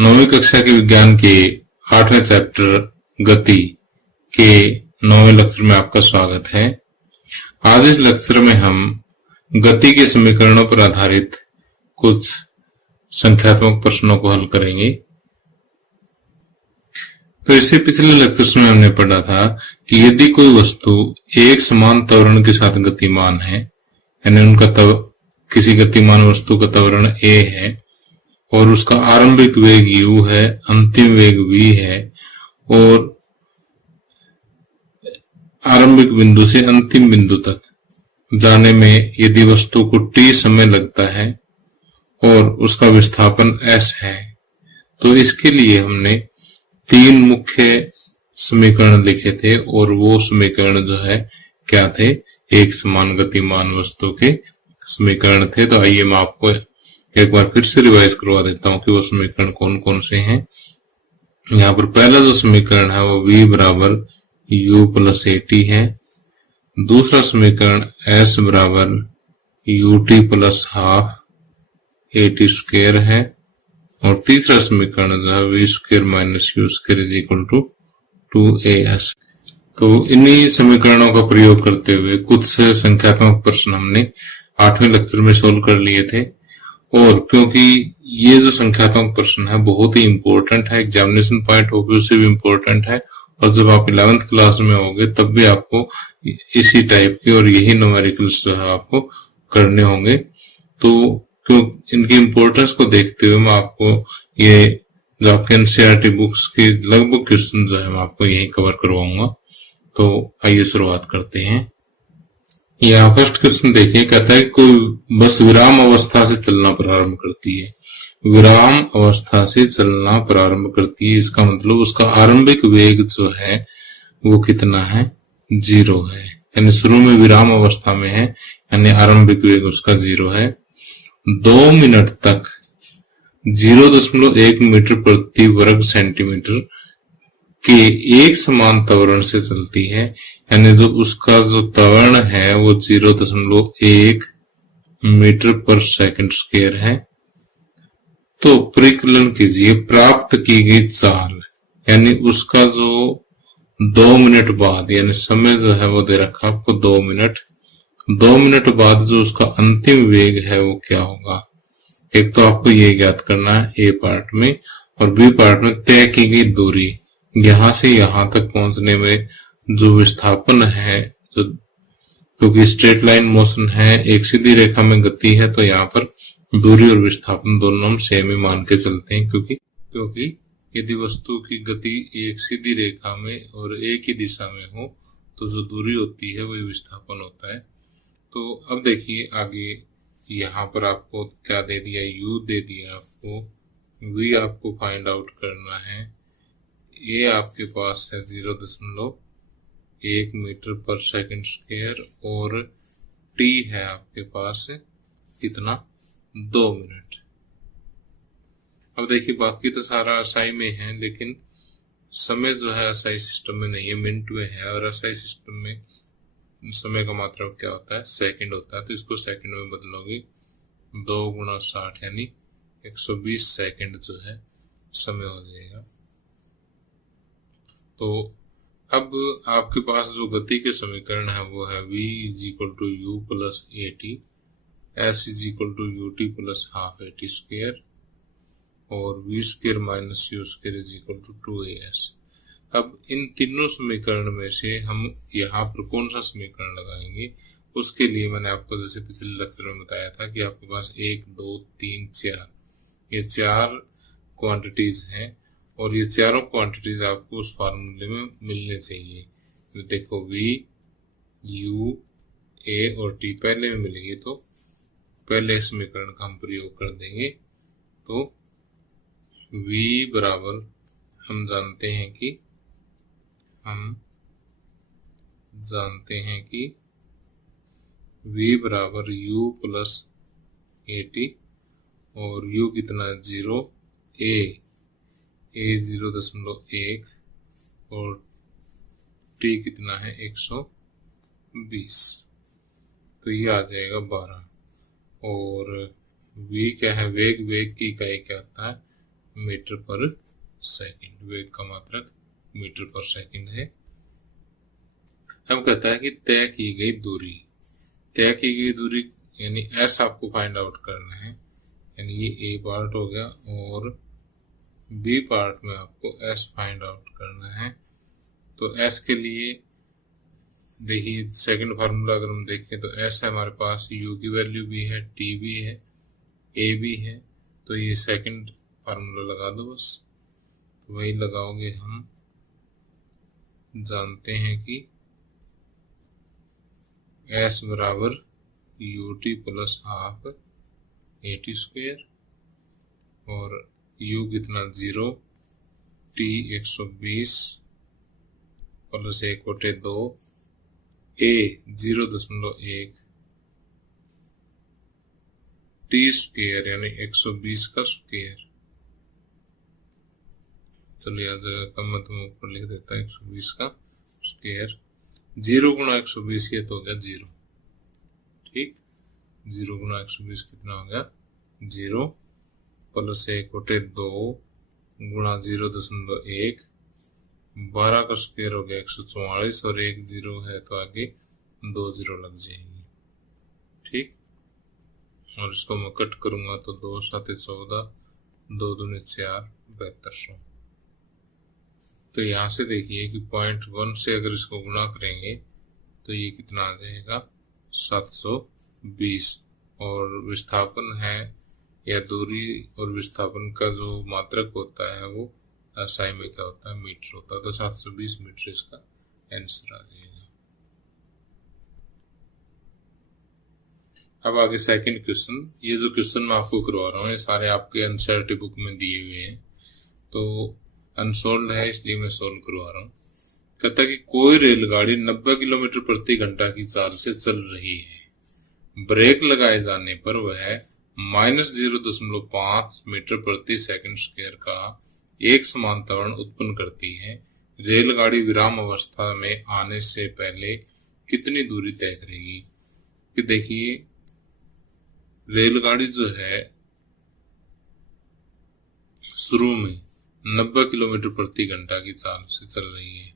9वीं कक्षा के विज्ञान के 8वें चैप्टर गति के 9वें लेक्चर में आपका स्वागत है। आज इस लेक्चर में हम गति के समीकरणों पर आधारित कुछ संख्यात्मक प्रश्नों को हल करेंगे। तो इससे पिछले लेक्चर्स में हमने पढ़ा था कि यदि कोई वस्तु एक समान त्वरण के साथ गतिमान है, यानी उनका किसी गतिमान वस्तु का त्वरण a है और उसका आरंभिक वेग u है, अंतिम वेग v है और आरंभिक बिंदु से अंतिम बिंदु तक जाने में यदि वस्तु को t समय लगता है और उसका विस्थापन s है, तो इसके लिए हमने तीन मुख्य समीकरण लिखे थे और वो समीकरण जो है क्या थे, एक समान गतिमान वस्तु के समीकरण थे। तो आइए मैं आपको एक बार फिर से रिवाइज करवा देता हूं कि वो समीकरण कौन कौन से हैं। यहाँ पर पहला जो समीकरण है वो v बराबर u प्लस at है। दूसरा समीकरण s बराबर ut plus half at square है और तीसरा समीकरण जो है v square minus u square is equal to 2as। तो इन्हीं समीकरणों का प्रयोग करते हुए कुछ संख्यात्मक प्रश्न हमने 8वें लेक्चर में सोल्व कर लिए थे। और क्योंकि ये जो संख्यात्मक प्रश्न है बहुत ही इंपॉर्टेंट है, एग्जामिनेशन पॉइंट ऑफ व्यू से भी इंपॉर्टेंट है और जब आप 11th क्लास में होंगे तब भी आपको इसी टाइप के और यही न्यूमेरिकल्स जो है आपको करने होंगे। तो क्यों इनकी इंपॉर्टेंस को देखते हुए मैं आपको ये जो आपके एनसीईआरटी बुक्स की लगभग क्वेश्चन जो है मैं आपको यही कवर करवाऊंगा। तो आइए शुरुआत करते हैं। यहाँ फर्स्ट क्वेश्चन देखिए, कहता है कोई बस विराम अवस्था से चलना प्रारंभ करती है। विराम अवस्था से चलना प्रारंभ करती है, इसका मतलब उसका आरंभिक वेग जो है वो कितना है, 0 है। यानी शुरू में विराम अवस्था में है, यानी आरंभिक वेग उसका 0 है। 2 मिनट तक 0.1 मीटर प्रति वर्ग सेंटीमीटर के एक समान त्वरण से चलती है, यानी जो उसका जो त्वरण है वो 0.1 मीटर पर सेकंड स्क्वायर है। तो परिकलन कीजिए प्राप्त की गई चाल, यानी उसका जो 2 मिनट बाद, यानी समय जो है वो दे रखा आपको 2 मिनट। 2 मिनट बाद जो उसका अंतिम वेग है वो क्या होगा। एक तो आपको ये ज्ञात करना है ए पार्ट में, और बी पार्ट में तय की गई दूरी, यहां से यहां तक पहुंचने में जो विस्थापन है, जो क्योंकि स्ट्रेट लाइन मोशन है, एक सीधी रेखा में गति है, तो यहाँ पर दूरी और विस्थापन दोनों हम सेम ही मान के चलते हैं, क्योंकि यदि वस्तु की गति एक सीधी रेखा में और एक ही दिशा में हो तो जो दूरी होती है वही विस्थापन होता है। तो अब देखिए आगे यहाँ पर आपको क्या दे दिया, u दे दिया आपको, v आपको फाइंड आउट करना है, a आपके पास है 0.1 मीटर पर सेकंड स्क्वायर और t है आपके पास कितना, 2 मिनट। अब देखिए बाकी तो सारा असाई में है, लेकिन समय जो है असाई सिस्टम में नहीं है, मिनट में है, और असाई सिस्टम में समय का मात्रा क्या होता है, सेकंड होता है। तो इसको सेकंड में बदलोगे, 2 गुणा 60 यानी 120 सेकंड जो है समय हो जाएगा। तो अब आपके पास जो गति के समीकरण है वो है v is equal to u plus at, s is equal to ut plus half at square और v square minus u square is equal to 2as। अब इन तीनों समीकरण में से हम यहाँ पर कौन सा समीकरण लगाएंगे, उसके लिए मैंने आपको जैसे पिछले लेक्चर में बताया था कि आपके पास 1, 2, 3, 4 ये 4 क्वांटिटीज हैं और ये चारों क्वांटिटीज आपको उस फार्मूले में मिलने चाहिए। तो देखो v, u, a और t पहले में मिलेगी, तो पहले समीकरण का हम प्रयोग कर देंगे। तो v बराबर हम जानते हैं कि v बराबर u प्लस at और u कितना 0, a 0.1 और t कितना है 120, तो ये आ जाएगा 12। और v क्या है, वेग की इकाई क्या होता है, मीटर पर सेकंड, वेग का मात्रक मीटर पर सेकंड है। हम कहता है कि तय की गई दूरी यानी एस आपको फाइंड आउट करना है, यानी ये ए पार्ट हो गया और बी पार्ट में आपको एस फाइंड आउट करना है। तो एस के लिए देखिए सेकंड फार्मूला अगर हम देखें तो एस है हमारे पास, यू की वैल्यू भी है, टी भी है, ए भी है, तो ये सेकंड फार्मूला लगा दो बस। तो वही लगाओगे, हम जानते हैं कि एस बराबर you t plus half a T square, और यू कितना 0, टी 120 प्लस 1/2, ए 0.1, टी स्क्वेयर यानी 120 का स्क्वेयर। चलिए आ जगह का मतलब ऊपर लिख देता है 120 का स्क्वेयर। 0 गुणा 120 ये तो हो गया 0, ठीक। 0 गुणा 120 कितना हो गया 0, प्लस 1/2 गुणा 0.1, 12 का स्क्वायर हो गया 144, और 1 0 है तो आगे 2 0 लग जाएंगे, ठीक। और इसको मैं कट करूंगा तो 2 7 14, 2 दूनी 4, 7200। तो यहाँ से देखिए कि 0.1 से अगर इसको गुणा करेंगे तो ये कितना आ जाएगा 720, और विस्थापन है या दूरी और विस्थापन का जो मात्रक होता है वो SI में क्या होता है मीटर होता है, तो 720 मीटर इसका आंसर आ जाएगा। अब आगे सेकंड क्वेश्चन। ये जो क्वेश्चन मैं आपको करवा रहा हूँ ये सारे आपके एनसीईआरटी बुक में दिए हुए हैं, तो अनसोल्व है इसलिए मैं सोल्व करवा रहा हूँ। कहता है कि कोई रेलगाड़ी 90 किलोमीटर प्रति घंटा की चाल से चल रही है, ब्रेक लगाए जाने पर वह -0.5 मीटर प्रति सेकंड स्क्वायर का एक समान त्वरण उत्पन्न करती है। रेलगाड़ी विराम अवस्था में आने से पहले कितनी दूरी तय करेगी। कि देखिए रेलगाड़ी जो है शुरू में 90 किलोमीटर प्रति घंटा की चाल से चल रही है,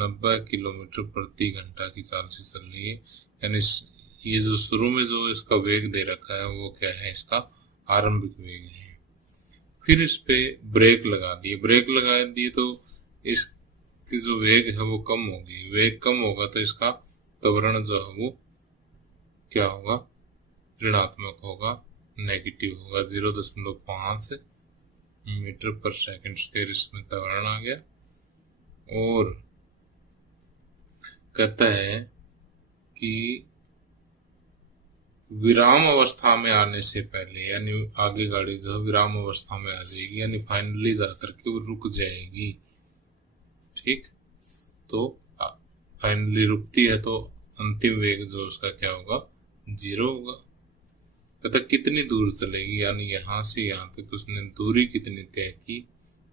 90 किलोमीटर प्रति घंटा की चाल से चल रही है, यानी ये जो शुरू में जो इसका वेग दे रखा है वो क्या है, इसका आरंभिक वेग है। फिर इस पे ब्रेक लगा दिए तो इसकी जो वेग है वो कम होगी, वेग कम होगा तो इसका त्वरण जो है वो क्या होगा, ऋणात्मक होगा, नेगेटिव होगा। 0.5 मीटर पर सेकंड स्क्वायर इसमें त्वरण आ गया। और कहता है कि विराम अवस्था में आने से पहले, यानी आगे गाड़ी जो विराम अवस्था में आ जाएगी, यानी फाइनली जाकर के वो रुक जाएगी, ठीक। तो फाइनली रुकती है तो अंतिम वेग जो उसका क्या होगा 0 होगा। कहता कितनी दूर चलेगी, यानी यहां से यहां तक उसने दूरी कितनी तय की,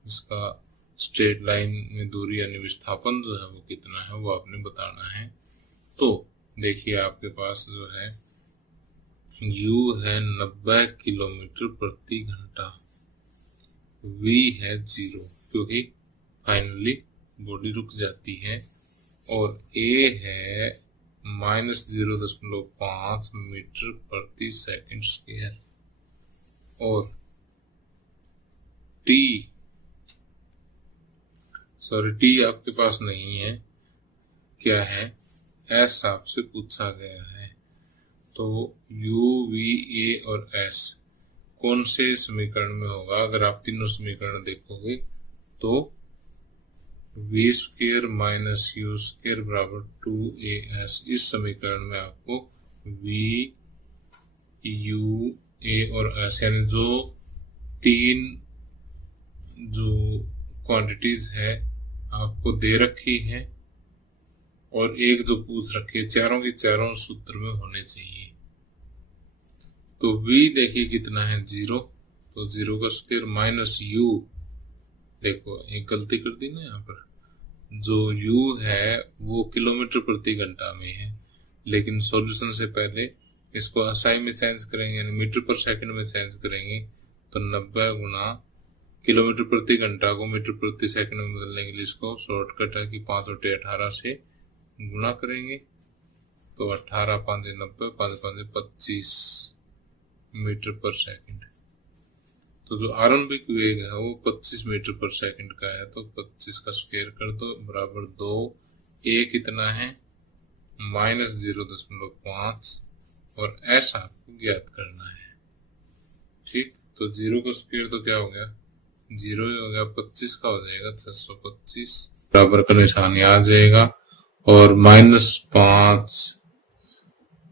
इसका स्ट्रेट लाइन में दूरी यानी विस्थापन जो है वो कितना है वो आपने बताना है। तो देखिए आपके पास जो है U है 90 किलोमीटर प्रति घंटा, V है 0 क्योंकि फाइनली बॉडी रुक जाती है, और A है -0.5 मीटर प्रति सेकंड स्क्वायर, और T आपके पास नहीं है, क्या है S आपसे पूछा गया है। तो U, V, A और S कौन से समीकरण में होगा। अगर आप तीनों समीकरण देखोगे तो V square minus U square बराबर 2AS, इस समीकरण में आपको V, U, A और S यानी जो तीन जो क्वांटिटीज है आपको दे रखी है और एक जो पूछ रखी है, चारों की चारों सूत्र में होने चाहिए। तो V देखिए कितना है 0, तो 0 का स्क्वायर माइनस U, देखो एक गलती कर दी ना यहाँ पर, जो U है वो किलोमीटर प्रति घंटा में है, लेकिन सॉल्यूशन से पहले इसको SI में चेंज करेंगे यानी मीटर पर सेकंड में चेंज करेंगे, तो 90 गुणा किलोमीटर प्रति घंटा को मीटर प्रति सेकंड में बदलने के लिए इसको शॉर्टकट है कि 5 और 18 से गुणा करेंगे तो 18 5 90 5 5 25 मीटर पर सेकंड। तो जो आरंभिक वेग है वो 25 मीटर पर सेकंड का है, तो 25 का स्क्वायर कर दो बराबर 2। ए कितना है -0.5 और एस आपको ज्ञात करना है। ठीक, तो 0 का स्क्वायर तो क्या हो गया 0 ही हो गया, 25 का हो जाएगा 625, बराबर का निशान आ जाएगा और -5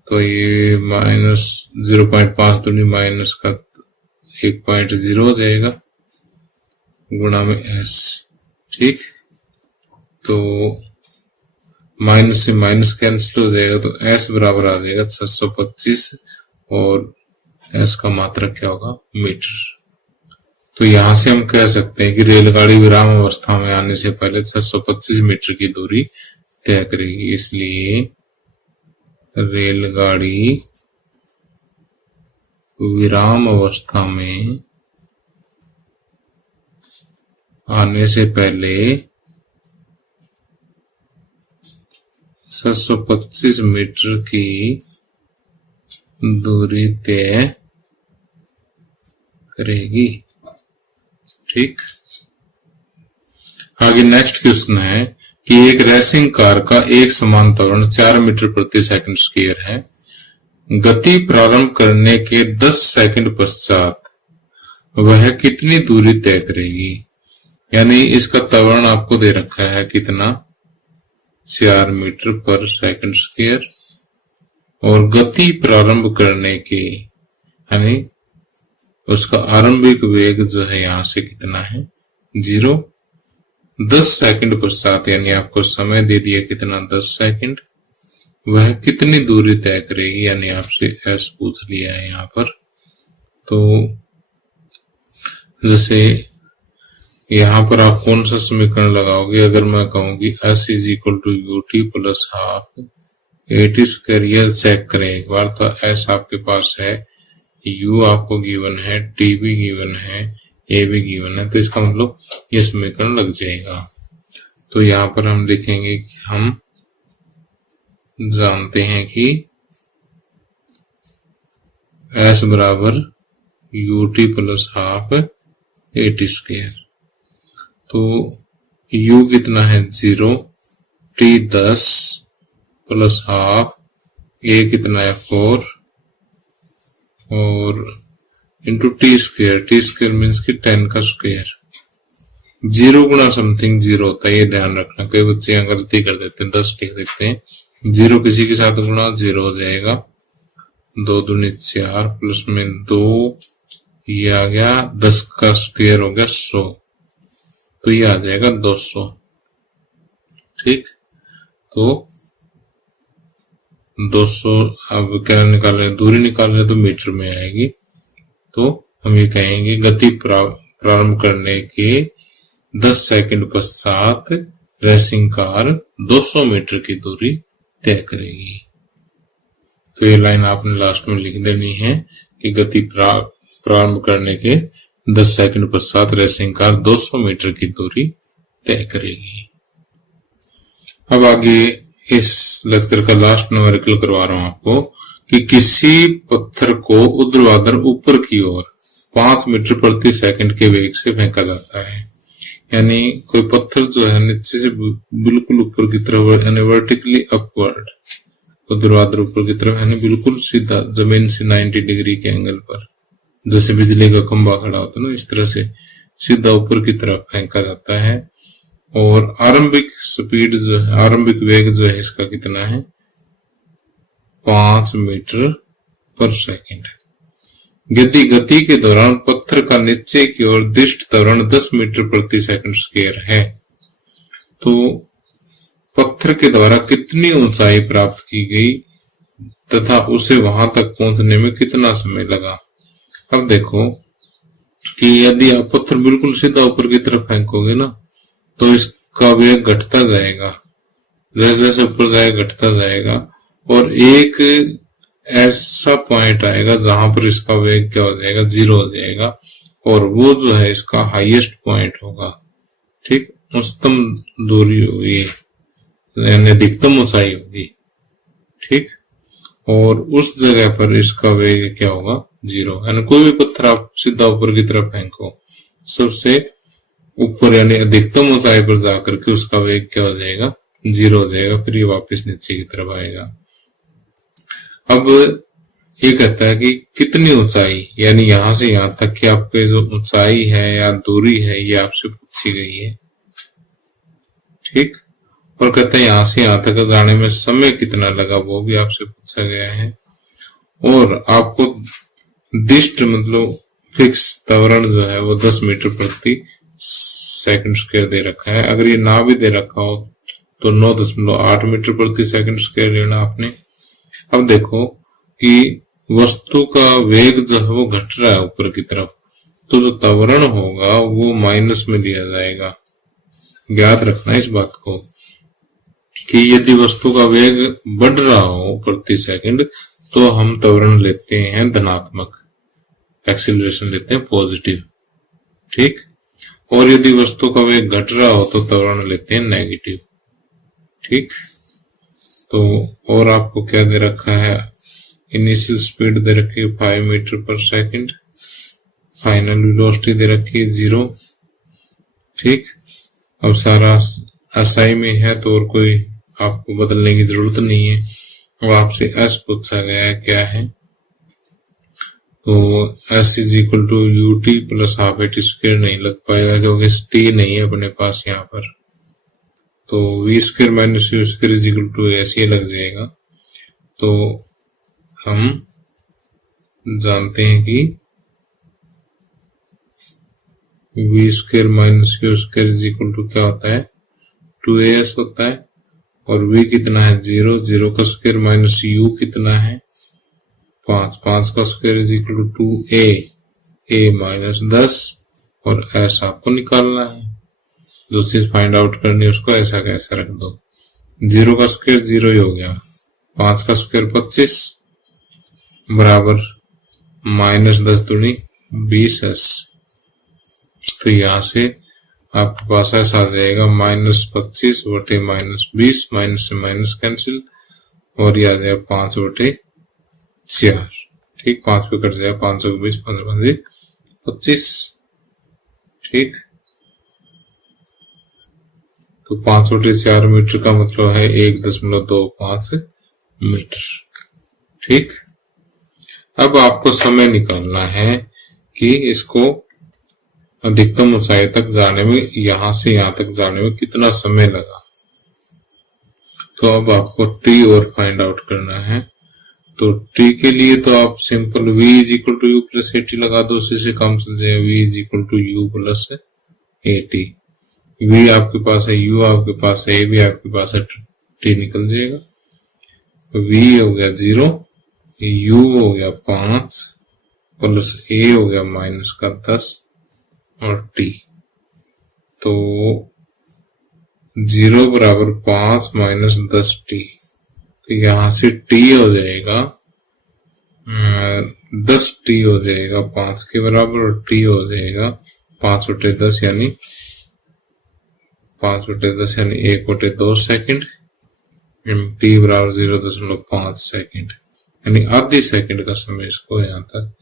तो ये -0.5 दूनी माइनस का 1.0 हो जाएगा गुणा में एस। ठीक, तो माइनस से माइनस कैंसिल हो जाएगा तो एस बराबर आ जाएगा 625 और एस का मात्रक क्या होगा मीटर। तो यहां से हम कह सकते हैं कि रेलगाड़ी विराम अवस्था में आने से पहले 625 मीटर की दूरी तय करेगी, इसलिए रेलगाड़ी विराम अवस्था में आने से पहले 625 मीटर की दूरी तय करेगी। ठीक, आगे नेक्स्ट क्वेश्चन है कि एक रेसिंग कार का एक समान त्वरण 4 मीटर प्रति सेकंड स्क्वायर है। गति प्रारंभ करने के 10 सेकंड पश्चात वह कितनी दूरी तय करेगी। यानी इसका त्वरण आपको दे रखा है कितना 4 मीटर पर सेकंड स्क्वायर और गति प्रारंभ करने के यानी उसका आरंभिक वेग जो है यहां से कितना है 0। 10 सेकंड पश्चात यानी आपको समय दे दिया कितना 10 सेकंड, वह कितनी दूरी तय करेगी यानी आपसे एस पूछ लिया है यहाँ पर। तो जैसे यहाँ पर आप कौन सा समीकरण लगाओगे, अगर मैं कहूंगी s is equal to u t plus half a t square, check करें एक बार। तो एस आपके पास है, u आपको गिवन है, t भी गिवन है, a भी गिवन है, तो इसका मतलब ये समीकरण लग जाएगा। तो यहाँ पर हम लिखेंगे कि हम जानते हैं कि s बराबर ut plus half a t square. तो u कितना है 0, t 10 प्लस हाफ, a कितना है 4 और इंटू टी स्क्वायर मीन्स की 10 का स्क्वायर। 0 गुणा समथिंग 0 होता है, ये ध्यान रखना। कई बच्चे यहाँ गलती कर देते हैं, 10 लिख देते हैं। 0 किसी के साथ गुणा 0 हो जाएगा, 2 दूनी 4 प्लस में 2 ये आ गया, 10 का स्क्वायर हो गया 100, तो ये आ जाएगा 200। ठीक, तो 200 अब क्या निकाल रहे हैं, दूरी निकाल रहे हैं तो मीटर में आएगी। तो हम ये कहेंगे गति प्रारंभ करने के 10 सेकंड पश्चात रेसिंग कार 200 मीटर की दूरी तय करेगी। तो ये लाइन आपने लास्ट में लिख देनी है कि गति प्रारंभ करने के 10 सेकंड पश्चात रेसिंग कार 200 मीटर की दूरी तय करेगी। अब आगे इस लेक्चर का लास्ट न्यूमेरिकल करवा रहा हूं आपको कि किसी पत्थर को ऊर्ध्वाधर ऊपर की ओर 5 मीटर प्रति सेकंड के वेग से फेंका जाता है। यानी कोई पत्थर जो है नीचे से बिल्कुल ऊपर की तरफ यानी वर्टिकली अपवर्ड, ऊर्ध्वाधर ऊपर की तरफ यानी बिल्कुल सीधा जमीन से 90 डिग्री के एंगल पर, जैसे बिजली का खंभा खड़ा होता है ना, इस तरह से सीधा ऊपर की तरफ फेंका जाता है। और आरंभिक स्पीड जो है, आरंभिक वेग जो है इसका कितना है 5 मीटर पर सेकंड। यदि गति के दौरान पत्थर का नीचे की ओर दिष्ट त्वरण 10 मीटर प्रति सेकंड स्क्वायर है तो पत्थर के द्वारा कितनी ऊंचाई प्राप्त की गई तथा उसे वहां तक पहुंचने में कितना समय लगा। अब देखो कि यदि आप पत्थर बिल्कुल सीधा ऊपर की तरफ फेंकोगे ना तो इसका वेग घटता जाएगा, जैसे जैसे ऊपर जाएगा घटता जाएगा और एक ऐसा पॉइंट आएगा जहां पर इसका वेग क्या हो जाएगा 0 हो जाएगा। और वो जो है इसका हाईएस्ट पॉइंट होगा, ठीक, उच्चतम दूरी होगी यानी अधिकतम ऊंचाई होगी, ठीक। और उस जगह पर इसका वेग क्या होगा, 0। यानी कोई भी पत्थर आप सीधा ऊपर की तरफ फेंको, सबसे ऊपर यानी अधिकतम ऊंचाई पर जाकर के उसका वेग क्या हो जाएगा, 0 हो जाएगा, फिर ये वापस नीचे की तरफ आएगा। अब ये कहता है कि कितनी ऊंचाई, यानी यहां से यहां तक की आपकी जो ऊंचाई है या दूरी है ये आपसे पूछी गई है, ठीक। और कहते हैं यहां से यहां तक जाने में समय कितना लगा वो भी आपसे पूछा गया है। और आपको दिष्ट मतलब फिक्स त्वरण जो है वो 10 मीटर प्रति सेकंड स्क्वायर दे रखा है। अगर ये ना भी दे रखा हो तो 9.8 मीटर प्रति सेकंड स्क्वायर लेना आपने। अब देखो कि वस्तु का वेग जो है वो घट रहा है ऊपर की तरफ, तो जो त्वरण होगा वो माइनस में लिया जाएगा। याद रखना इस बात को कि यदि वस्तु का वेग बढ़ रहा हो प्रति सेकंड तो हम त्वरण लेते हैं धनात्मक, एक्सीलरेशन लेते हैं पॉजिटिव, ठीक। और यदि वस्तु का वेग घट रहा हो तो त्वरण लेते हैं नेगेटिव, ठीक। तो और आपको क्या दे रखा है, इनिशियल स्पीड दे रखी है 5 मीटर पर सेकंड, फाइनल वेलोसिटी दे रखी है 0, ठीक। अब सारा एसआई में है तो और कोई आपको बदलने की जरूरत नहीं है। अब आपसे एस पूछा गया है क्या है, तो s is equal to u t plus half a t square नहीं लग पाएगा क्योंकि टी नहीं है अपने पास यहाँ पर, तो v square minus u square is equal to ऐसे लग जाएगा। तो हम जानते हैं कि v square minus u square is equal to क्या होता है, 2as होता है। और v कितना है 0, 0 का स्क्वायर माइनस u कितना है 5, 5 का square is equal to 2a, a minus 10। और ऐसा आपको निकालना है, जो चीज फाइंड आउट करनी है उसको ऐसा कैसा रख दो, 0 का स्क्वायर 0 ही हो गया, 5 का स्क्वायर 25 बराबर माइनस 10 दूनी 20s। तो यहां से आपके पास ऐसा आ जाएगा -25 बटे -20, माइनस से माइनस कैंसिल, और यह आ जाएगा 5 बटे 4, ठीक। 5 पे कट जाएगा, 520, 5 25, ठीक। तो 5 बटे 4 मीटर का मतलब है 1.25 मीटर, ठीक। अब आपको समय निकालना है कि इसको अधिकतम ऊंचाई तक जाने में, यहां से यहां तक जाने में कितना समय लगा। तो अब आपको टी और फाइंड आउट करना है। तो टी के लिए तो आप simple v is equal to u plus a t लगा दो, उसी से काम चल जाएगा, v is equal to u plus a t. v आपके पास है, u आपके पास है, a भी आपके पास है, t निकल जाएगा। v हो गया 0, u हो गया 5 प्लस a हो गया माइनस का 10 और t। तो 0 बराबर 5 माइनस 10 t, तो यहां से t हो जाएगा 10 t हो जाएगा 5 के बराबर, और t हो जाएगा 5 बटे 10 यानी 1 बटे 2 सेकंड, t बराबर 0.5 सेकंड, यानी आधी सेकंड का समय इसको यहाँ तक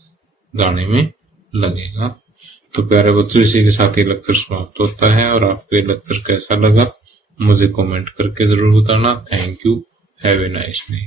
जाने में लगेगा। तो प्यारे बच्चों, इसी के साथ ये लेक्चर समाप्त होता है, और आपको ये लेक्चर कैसा लगा मुझे कमेंट करके जरूर बताना। Thank you, have a nice day.